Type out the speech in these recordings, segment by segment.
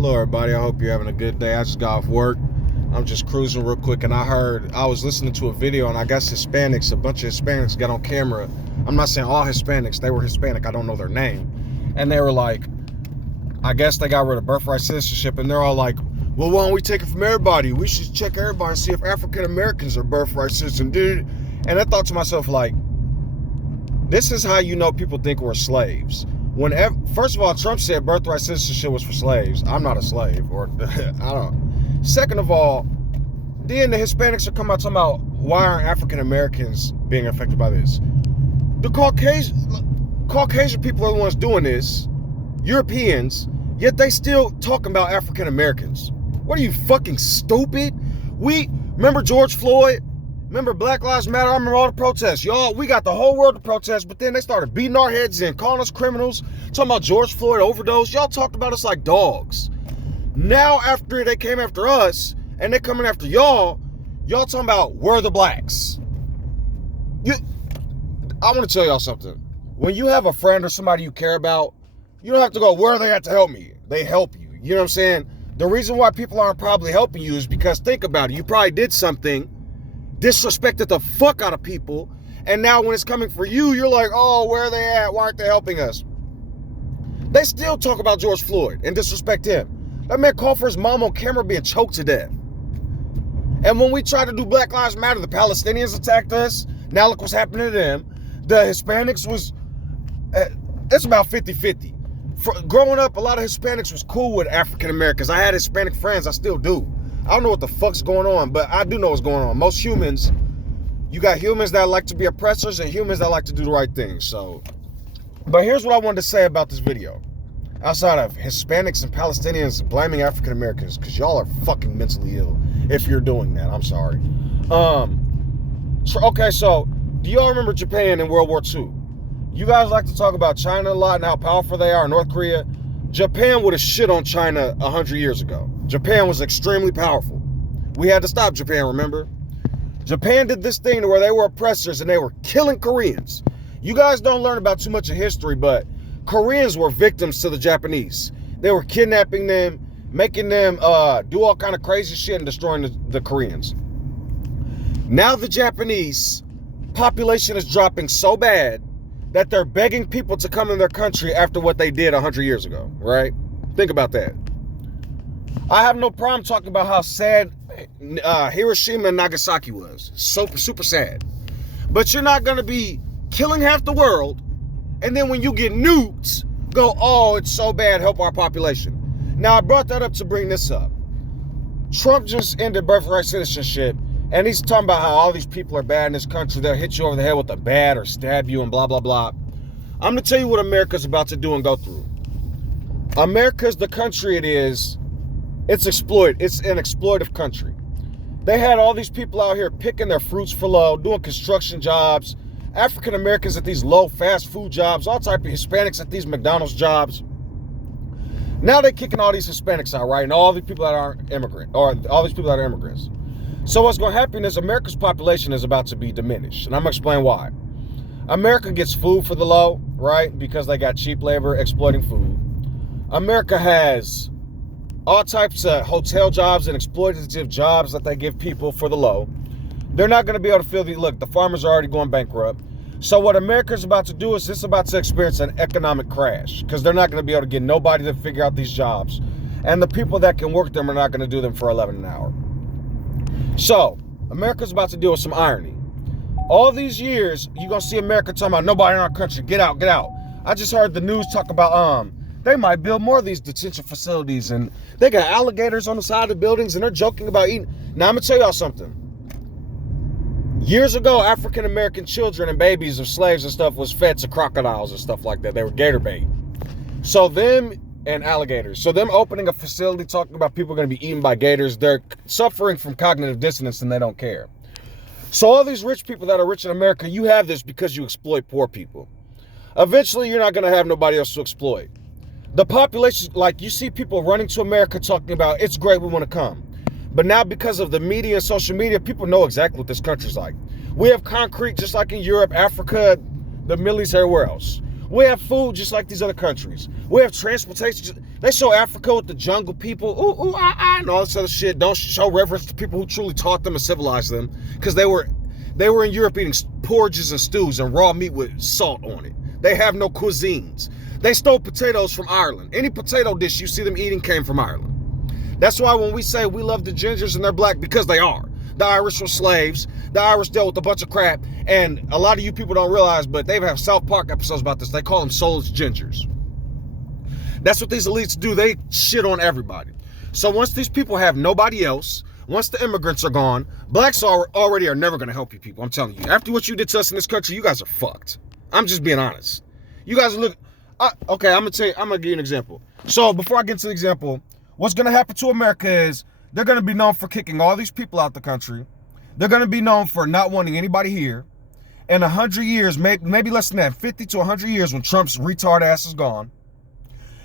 Hello everybody, I hope you're having a good day. I just got off work. I'm just cruising real quick and I was listening to a video and I guess a bunch of Hispanics got on camera. I'm not saying all Hispanics, they were Hispanic, I don't know their name. And they were like, I guess they got rid of birthright citizenship and they're all like, well, why don't we take it from everybody? We should check everybody and see if African Americans are birthright citizens, dude. And I thought to myself, like, this is how you know people think we're slaves. First of all, Trump said birthright citizenship was for slaves. I'm not a slave, or I don't. Second of all, then the Hispanics are coming out talking about why aren't African Americans being affected by this? The Caucasian people are the ones doing this, Europeans, yet they still talking about African Americans. What are you, fucking stupid? Remember George Floyd? Remember Black Lives Matter? I remember all the protests. Y'all, we got the whole world to protest, but then they started beating our heads in, calling us criminals, talking about George Floyd overdose. Y'all talked about us like dogs. Now, after they came after us, and they're coming after y'all talking about we're the blacks. I want to tell y'all something. When you have a friend or somebody you care about, you don't have to go, where are they at to help me? They help you. You know what I'm saying? The reason why people aren't probably helping you is because, think about it, you probably did something, disrespected the fuck out of people, and now when it's coming for you, you're like, oh, where are they at? Why aren't they helping us? They still talk about George Floyd and disrespect him. That man called for his mom on camera being choked to death. And when we tried to do Black Lives Matter, the Palestinians attacked us. Now look what's happening to them. The Hispanics it's about 50-50. Growing up, a lot of Hispanics was cool with African Americans. I had Hispanic friends, I still do. I don't know what the fuck's going on, but I do know what's going on. Most humans, you got humans that like to be oppressors and humans that like to do the right thing. So, but here's what I wanted to say about this video. Outside of Hispanics and Palestinians blaming African Americans, because y'all are fucking mentally ill if you're doing that. I'm sorry. Okay, so do y'all remember Japan in World War II? You guys like to talk about China a lot and how powerful they are, North Korea. Japan would have shit on China 100 years ago. Japan was extremely powerful. We had to stop Japan, remember? Japan did this thing to where they were oppressors and they were killing Koreans. You guys don't learn about too much of history, but Koreans were victims to the Japanese. They were kidnapping them, making them do all kind of crazy shit and destroying the Koreans. Now the Japanese population is dropping so bad that they're begging people to come in their country after what they did 100 years ago, right? Think about that. I have no problem talking about how sad Hiroshima and Nagasaki was. Super sad. But you're not going to be killing half the world, and then when you get nuked, go, oh, it's so bad, help our population. Now, I brought that up to bring this up. Trump just ended birthright citizenship, and he's talking about how all these people are bad in this country. They'll hit you over the head with a bat or stab you and blah, blah, blah. I'm going to tell you what America's about to do and go through. America's the country it is. It's an exploitive country. They had all these people out here picking their fruits for low, doing construction jobs, African Americans at these low fast food jobs, all type of Hispanics at these McDonald's jobs. Now they're kicking all these Hispanics out, right? And all these people that aren't immigrants. So what's going to happen is America's population is about to be diminished. And I'm going to explain why. America gets food for the low, right? Because they got cheap labor exploiting food. America has all types of hotel jobs and exploitative jobs that they give people for the low. They're not going to be able to fill the farmers are already going bankrupt. So what America's about to do is it's about to experience an economic crash because they're not going to be able to get nobody to figure out these jobs. And the people that can work them are not going to do them for $11 an hour. So, America's about to deal with some irony. All these years, you're going to see America talking about nobody in our country. Get out, get out. I just heard the news talk about, they might build more of these detention facilities and they got alligators on the side of the buildings and they're joking about eating. Now, I'm going to tell y'all something. Years ago, African American children and babies of slaves and stuff was fed to crocodiles and stuff like that. They were gator bait. So them and alligators. So them opening a facility talking about people are going to be eaten by gators, they're suffering from cognitive dissonance and they don't care. So all these rich people that are rich in America, you have this because you exploit poor people. Eventually, you're not going to have nobody else to exploit. The population, like you see people running to America talking about, it's great, we want to come. But now because of the media and social media, people know exactly what this country's like. We have concrete just like in Europe, Africa, the Middle East, everywhere else. We have food just like these other countries. We have transportation. They show Africa with the jungle people, and all this other shit. Don't show reverence to people who truly taught them and civilized them, because they were in Europe eating porridges and stews and raw meat with salt on it. They have no cuisines. They stole potatoes from Ireland. Any potato dish you see them eating came from Ireland. That's why when we say we love the gingers and they're black, because they are. The Irish were slaves. The Irish dealt with a bunch of crap. And a lot of you people don't realize, but they have South Park episodes about this. They call them soulless gingers. That's what these elites do. They shit on everybody. So once these people have nobody else, once the immigrants are gone, blacks already are never going to help you people. I'm telling you. After what you did to us in this country, you guys are fucked. I'm just being honest. You guys look... okay, I'm going to give you an example. So before I get into the example, what's going to happen to America is they're going to be known for kicking all these people out the country. They're going to be known for not wanting anybody here. In 100 years, maybe less than that, 50 to 100 years, when Trump's retard ass is gone,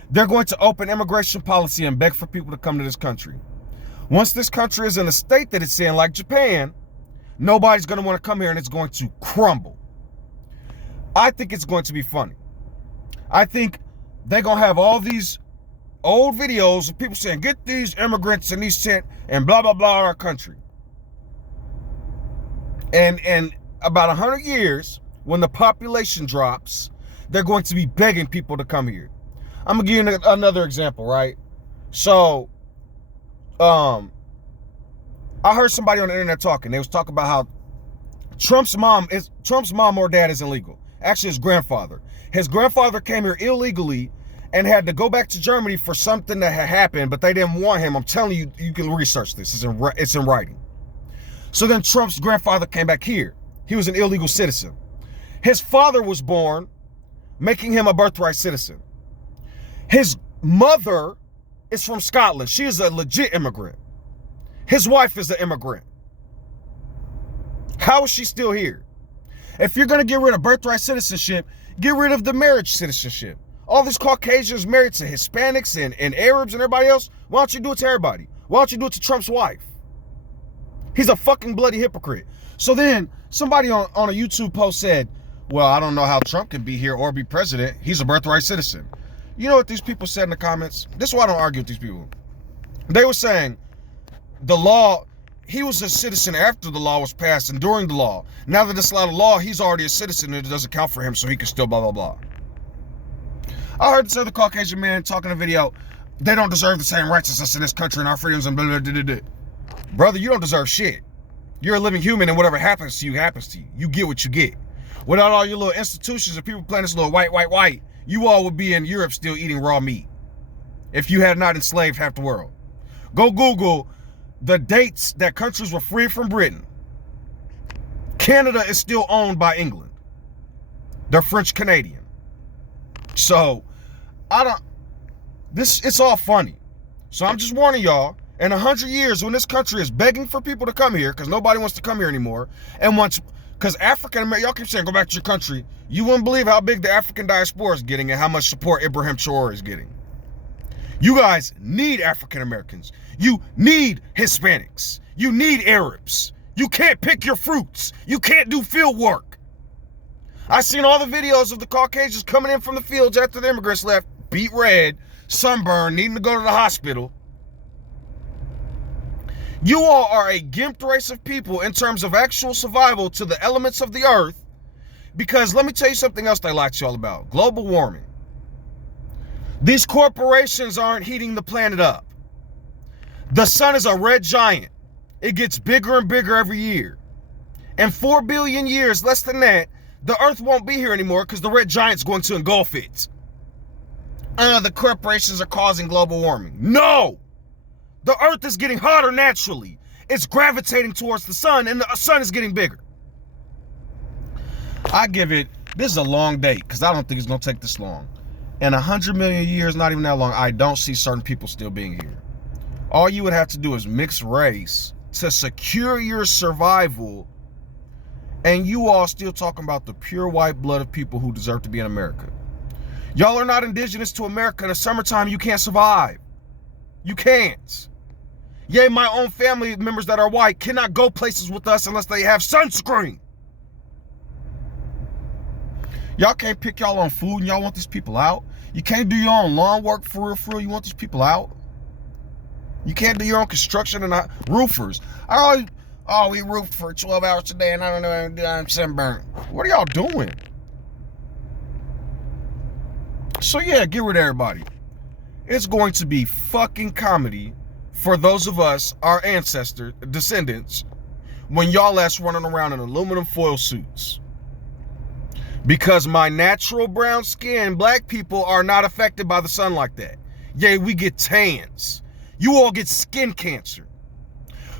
they're going to open immigration policy and beg for people to come to this country. Once this country is in a state that it's in, like Japan, nobody's going to want to come here and it's going to crumble. I think it's going to be funny. I think they're going to have all these old videos of people saying, get these immigrants and these tent and blah, blah, blah in our country. And about 100 years, when the population drops, they're going to be begging people to come here. I'm going to give you another example, right? So, I heard somebody on the internet talking. They was talking about how Trump's mom or dad isn't legal. Actually, his grandfather. His grandfather came here illegally and had to go back to Germany for something that had happened, but they didn't want him. I'm telling you, you can research this. It's in writing. So then Trump's grandfather came back here. He was an illegal citizen. His father was born, making him a birthright citizen. His mother is from Scotland. She is a legit immigrant. His wife is an immigrant. How is she still here? If you're going to get rid of birthright citizenship, get rid of the marriage citizenship. All these Caucasians married to Hispanics and Arabs and everybody else, why don't you do it to everybody? Why don't you do it to Trump's wife? He's a fucking bloody hypocrite. So then somebody on a YouTube post said, well, I don't know how Trump can be here or be president. He's a birthright citizen. You know what these people said in the comments? This is why I don't argue with these people. They were saying the law, he was a citizen after the law was passed and during the law. Now that it's not a law, he's already a citizen and it doesn't count for him, so he can still blah, blah, blah. I heard this other Caucasian man talking in a video, they don't deserve the same rights as us in this country and our freedoms and blah, blah, blah, blah, blah. Brother, you don't deserve shit. You're a living human and whatever happens to you, happens to you. You get what you get. Without all your little institutions and people playing this little white, you all would be in Europe still eating raw meat if you had not enslaved half the world. Go Google the dates that countries were free from Britain. Canada is still owned by England. They're French Canadian. So, it's all funny. So I'm just warning y'all, in 100 years when this country is begging for people to come here, because nobody wants to come here anymore, and because African American, y'all keep saying go back to your country, you wouldn't believe how big the African diaspora is getting and how much support Ibrahim Traore is getting. You guys need African Americans. You need Hispanics. You need Arabs. You can't pick your fruits. You can't do field work. I seen all the videos of the Caucasians coming in from the fields after the immigrants left, beat red, sunburned, needing to go to the hospital. You all are a gimped race of people in terms of actual survival to the elements of the earth, because let me tell you something else they lie to y'all about. Global warming. These corporations aren't heating the planet up. The sun is a red giant. It gets bigger and bigger every year. In 4 billion years, less than that, the earth won't be here anymore because the red giant's going to engulf it. The corporations are causing global warming. No! The earth is getting hotter naturally. It's gravitating towards the sun and the sun is getting bigger. This is a long date because I don't think it's going to take this long. In 100 million years, not even that long, I don't see certain people still being here. All you would have to do is mix race to secure your survival, and you all still talking about the pure white blood of people who deserve to be in America. Y'all are not indigenous to America. In the summertime, you can't survive. You can't. Yea, my own family members that are white cannot go places with us unless they have sunscreen. Y'all can't pick y'all own food and y'all want these people out? You can't do your own lawn work for real, you want these people out? You can't do your own construction and roofers. We roof for 12 hours a day and I don't know, I'm sunburned. What are y'all doing? So yeah, get rid of everybody. It's going to be fucking comedy for those of us, our ancestors, descendants, when y'all ass running around in aluminum foil suits. Because my natural brown skin, black people are not affected by the sun like that. Yeah, we get tans. You all get skin cancer.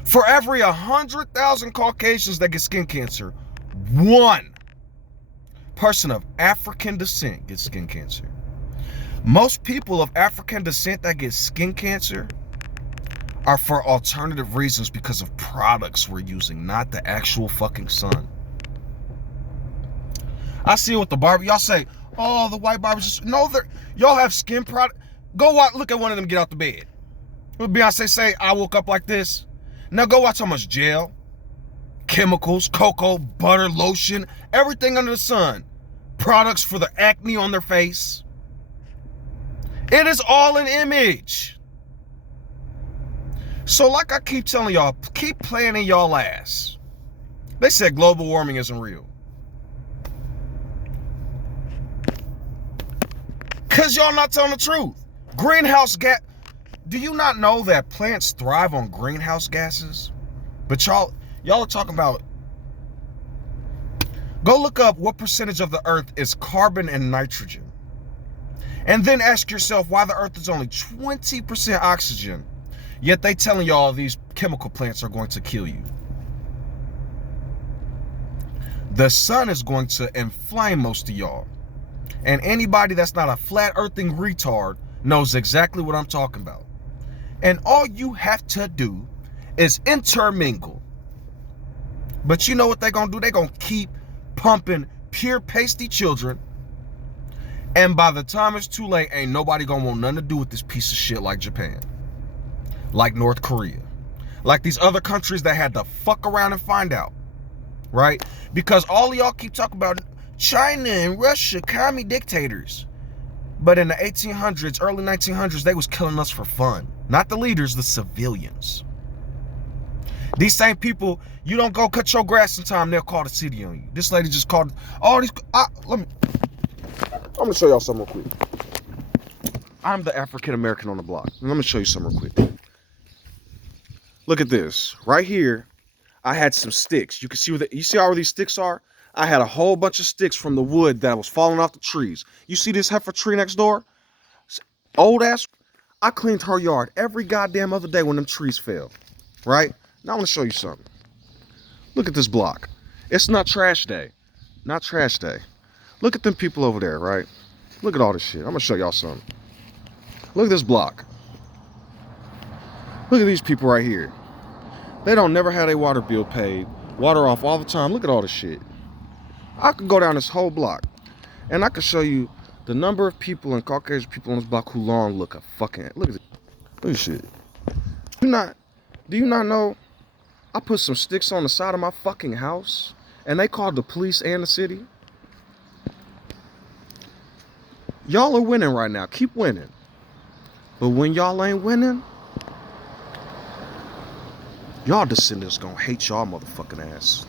For every 100,000 Caucasians that get skin cancer, one person of African descent gets skin cancer. Most people of African descent that get skin cancer are for alternative reasons because of products we're using, not the actual fucking sun. I see it with the barber. Y'all say, oh, the white barbers just... No, y'all have skin product. Go look at one of them get out the bed. What Beyonce say, I woke up like this. Now go watch how much gel, chemicals, cocoa, butter, lotion, everything under the sun. Products for the acne on their face. It is all an image. So like I keep telling y'all, keep playing in y'all ass. They said global warming isn't real. Because y'all not telling the truth. Greenhouse gas. Do you not know that plants thrive on greenhouse gases? But y'all are talking about... Go look up what percentage of the earth is carbon and nitrogen. And then ask yourself why the earth is only 20% oxygen. Yet they telling y'all these chemical plants are going to kill you. The sun is going to inflame most of y'all. And anybody that's not a flat earthing retard knows exactly what I'm talking about. And all you have to do is intermingle. But you know what they're going to do? They're going to keep pumping pure pasty children. And by the time it's too late, ain't nobody going to want nothing to do with this piece of shit like Japan. Like North Korea. Like these other countries that had to fuck around and find out. Right? Because all of y'all keep talking about China and Russia, commie dictators. But in the 1800s, early 1900s, they was killing us for fun. Not the leaders, the civilians. These same people, you don't go cut your grass in time, they'll call the city on you. This lady just called all these... I'm going to show y'all something real quick. I'm the African-American on the block. And let me show you something real quick. Look at this. Right here, I had some sticks. You can see you see how these sticks are? I had a whole bunch of sticks from the wood that was falling off the trees. You see this heifer tree next door? Old ass. I cleaned her yard every goddamn other day when them trees fell. Right? Now I want to show you something. Look at this block. It's not trash day. Not trash day. Look at them people over there, right? Look at all this shit. I'm going to show y'all something. Look at this block. Look at these people right here. They don't never have their water bill paid. Water off all the time. Look at all this shit. I could go down this whole block and I could show you the number of people and Caucasian people on this block who lawn look a fucking... Look at this. Look at this shit. Do you not know I put some sticks on the side of my fucking house and they called the police and the city? Y'all are winning right now. Keep winning. But when y'all ain't winning, y'all descendants gonna hate y'all motherfucking ass.